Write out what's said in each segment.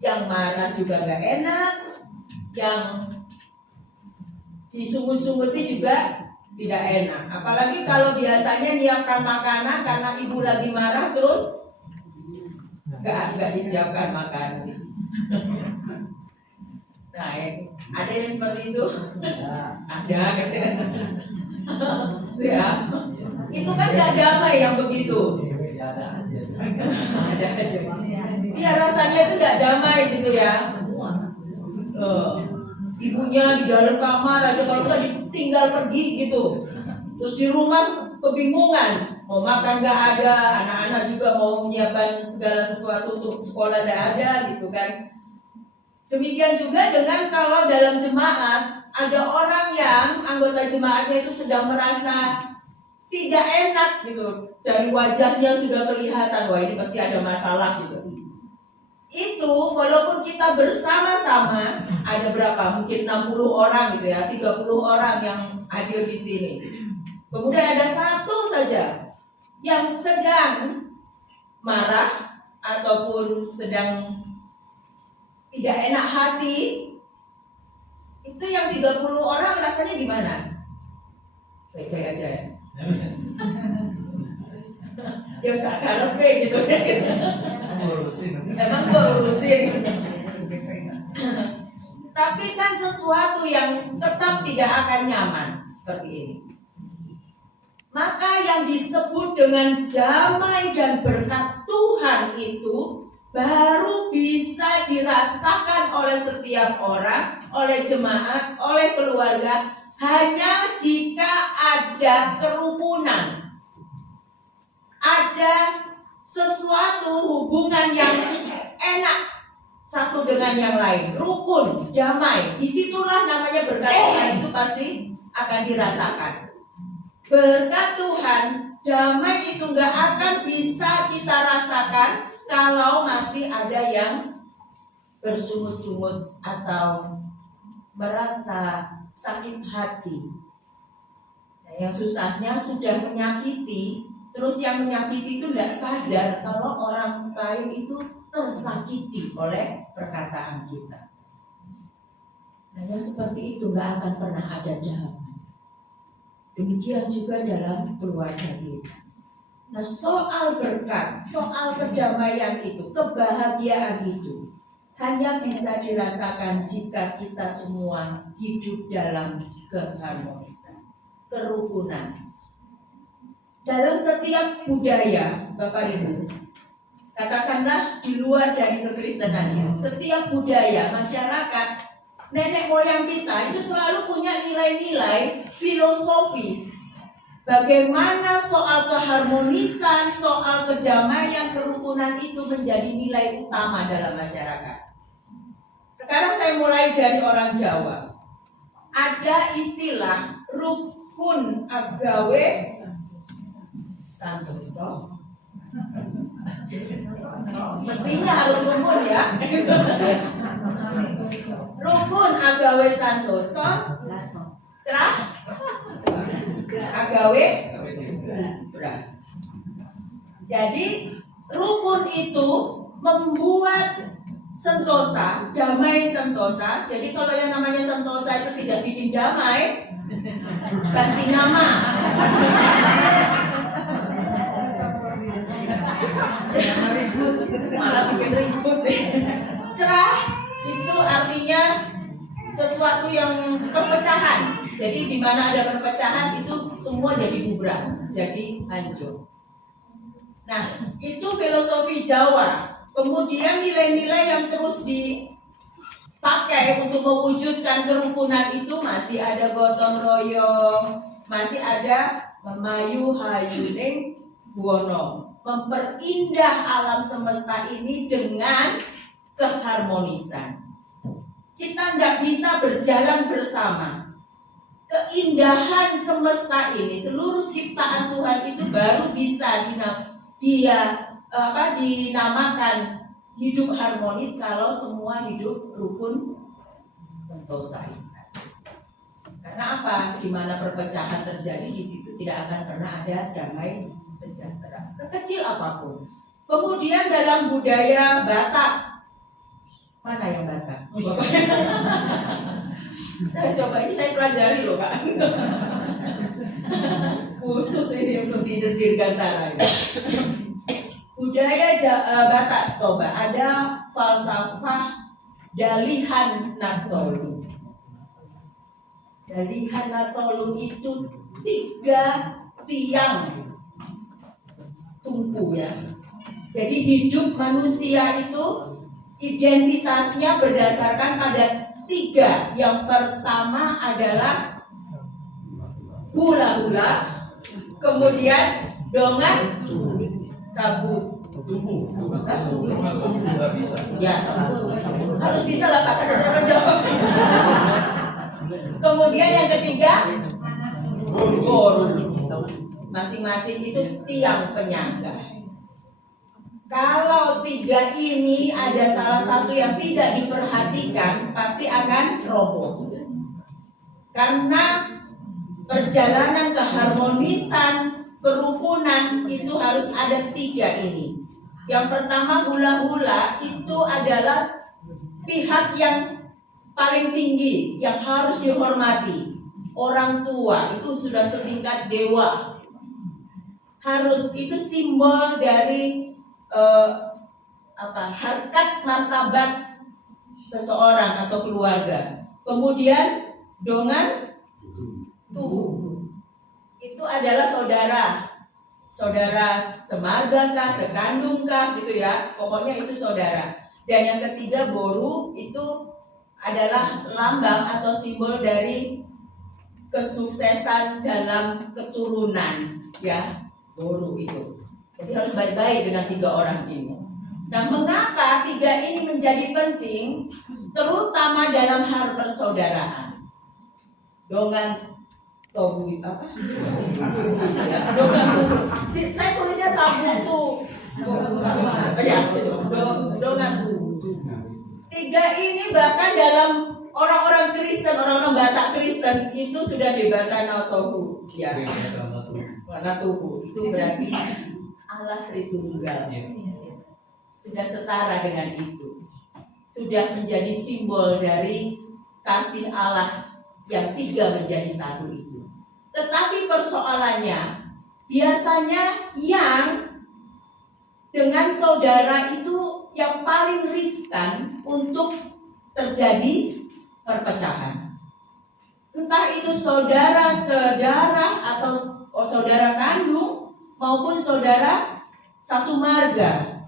yang marah juga nggak enak, yang disungut-sunguti juga tidak enak. Apalagi kalau biasanya nyiapkan makanan karena ibu lagi marah terus nggak disiapkan makanan. Nah, ada yang seperti itu? Ada, kan? Ya, itu kan gak damai yang begitu. Ada aja. Iya, rasanya itu gak damai gitu ya. Ibunya di dalam kamar aja, kalau nggak ditinggal pergi gitu. Terus di rumah kebingungan, mau makan nggak ada, anak-anak juga mau menyiapkan segala sesuatu untuk sekolah nggak ada gitu kan. Demikian juga dengan kalau dalam jemaat ada orang yang anggota jemaatnya itu sedang merasa tidak enak gitu, dari wajahnya sudah kelihatan, wah ini pasti ada masalah gitu. Itu walaupun kita bersama-sama, ada berapa? Mungkin 60 orang gitu ya, 30 orang yang hadir di sini. Kemudian ada satu saja yang sedang marah ataupun sedang tidak enak hati. Itu yang 30 orang rasanya gimana? Baik-baik aja ya. Ya sakarepe gitu ya. Emang gua urusin. Tapi kan sesuatu yang tetap tidak akan nyaman seperti ini. Maka yang disebut dengan damai dan berkat Tuhan itu baru bisa dirasakan oleh setiap orang, oleh jemaat, oleh keluarga, hanya jika ada kerukunan, ada sesuatu hubungan yang enak satu dengan yang lain, rukun, damai. Disitulah namanya berkat Tuhan itu pasti akan dirasakan. Berkat Tuhan, damai itu nggak akan bisa kita rasakan kalau masih ada yang bersungut-sungut atau merasa sakit hati. Nah, yang susahnya sudah menyakiti, terus yang menyakiti itu tidak sadar kalau orang lain itu tersakiti oleh perkataan kita. Nah, yang seperti itu nggak akan pernah ada damai. Demikian juga dalam keluarga kita. Nah, soal berkat, soal kedamaian itu, kebahagiaan itu hanya bisa dirasakan jika kita semua hidup dalam keharmonisan, kerukunan. Dalam setiap budaya, Bapak Ibu, katakanlah di luar dari kekristenannya, setiap budaya, masyarakat, nenek moyang kita itu selalu punya nilai-nilai filosofi. Bagaimana soal keharmonisan, soal kedamaian, kerukunan itu menjadi nilai utama dalam masyarakat. Sekarang saya mulai dari orang Jawa. Ada istilah rukun agawe santoso. Mestinya harus rukun ya. Rukun agawe santoso, cerah, agawe berat. Jadi rukun itu membuat sentosa, damai sentosa. Jadi kalau yang namanya sentosa itu tidak bikin damai, ganti nama. Malah bikin ribut deh. Cerah itu artinya sesuatu yang perpecahan. Jadi di mana ada perpecahan itu semua jadi bubrah, jadi hancur. Nah, itu filosofi Jawa. Kemudian nilai-nilai yang terus dipakai untuk mewujudkan kerukunan itu masih ada gotong royong, masih ada memayu hayuning buono, memperindah alam semesta ini dengan keharmonisan. Kita tidak bisa berjalan bersama. Keindahan semesta ini, seluruh ciptaan Tuhan itu baru bisa dinamakan hidup harmonis kalau semua hidup rukun sentosa. Karena apa? Di mana perpecahan terjadi, di situ tidak akan pernah ada damai sejahtera, sekecil apapun. Kemudian dalam budaya Batak, Saya coba, ini saya pelajari loh Kak. Khusus ini untuk di Dirgantara ini. Budaya Batak Toba ada falsafah Dalihan Natolu. Dalihan Natolu itu 3 tiang tumpu ya. Jadi hidup manusia itu identitasnya berdasarkan pada 3. Yang pertama adalah hula-hula, kemudian dongan, sabut. Ya, sabut. Harus bisa lah Pak, harus saya menjawab. Kemudian yang ketiga, gor. Masing-masing itu tiang penyangga. Kalau 3 ini ada salah satu yang tidak diperhatikan, pasti akan roboh. Karena perjalanan keharmonisan, kerukunan itu harus ada 3 ini. Yang pertama, hula-hula itu adalah pihak yang paling tinggi, yang harus dihormati. Orang tua itu sudah setingkat dewa. Harus, itu simbol dari harkat martabat seseorang atau keluarga. Kemudian dongan tubuh itu adalah saudara semarga kah, sekandung kah gitu ya, pokoknya itu saudara. Dan yang ketiga, boru itu adalah lambang atau simbol dari kesuksesan dalam keturunan ya, boru itu. Jadi harus baik-baik dengan 3 orang ini. Nah, mengapa 3 ini menjadi penting, terutama dalam hal persaudaraan? Dongan tobu apa? Dongan tobu. Saya tulisnya sabutu. Ya, dongan tobu. 3 ini bahkan dalam orang-orang Kristen, orang-orang Batak Kristen itu sudah dibatana tobu. Ya. Warna tubuh itu berarti Allah Tritunggal. Sudah setara dengan itu. Sudah menjadi simbol dari kasih Allah yang 3 menjadi 1 itu. Tetapi persoalannya, biasanya yang dengan saudara itu yang paling riskan untuk terjadi perpecahan. Entah itu saudara atau saudara kandung maupun saudara satu marga,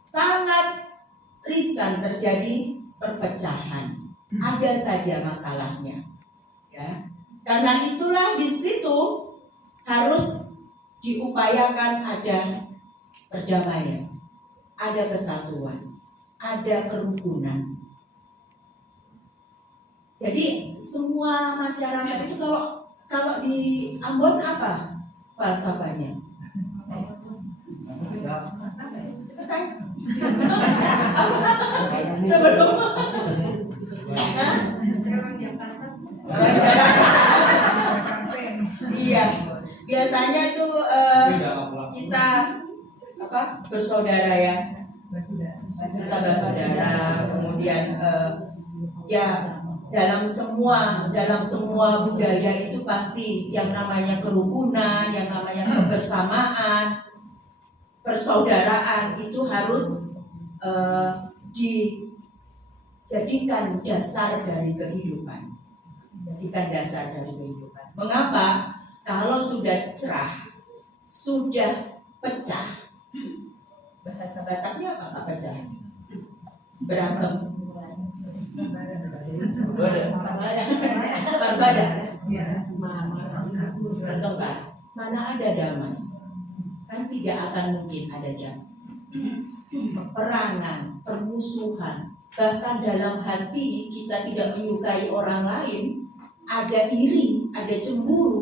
sangat riskan terjadi perpecahan. Ada saja masalahnya, ya. Karena itulah di situ harus diupayakan ada perdamaian, ada kesatuan, ada kerukunan. Jadi semua masyarakat itu kalau di Ambon apa falsafahnya? Cepetan. Sebelum iya, biasanya itu kita bersaudara ya, kita bersaudara, kemudian ya dalam semua budaya itu pasti yang namanya kerukunan, yang namanya kebersamaan, persaudaraan itu harus dijadikan dasar dari kehidupan. Mengapa? Kalau sudah cerah, sudah pecah, bahasa Bataknya apa pecah? Berantem. Berbeda. Bertengkar. Mana ada damai? Kan tidak akan mungkin ada damai. Peperangan, permusuhan, bahkan dalam hati kita tidak menyukai orang lain, ada iri, ada cemburu,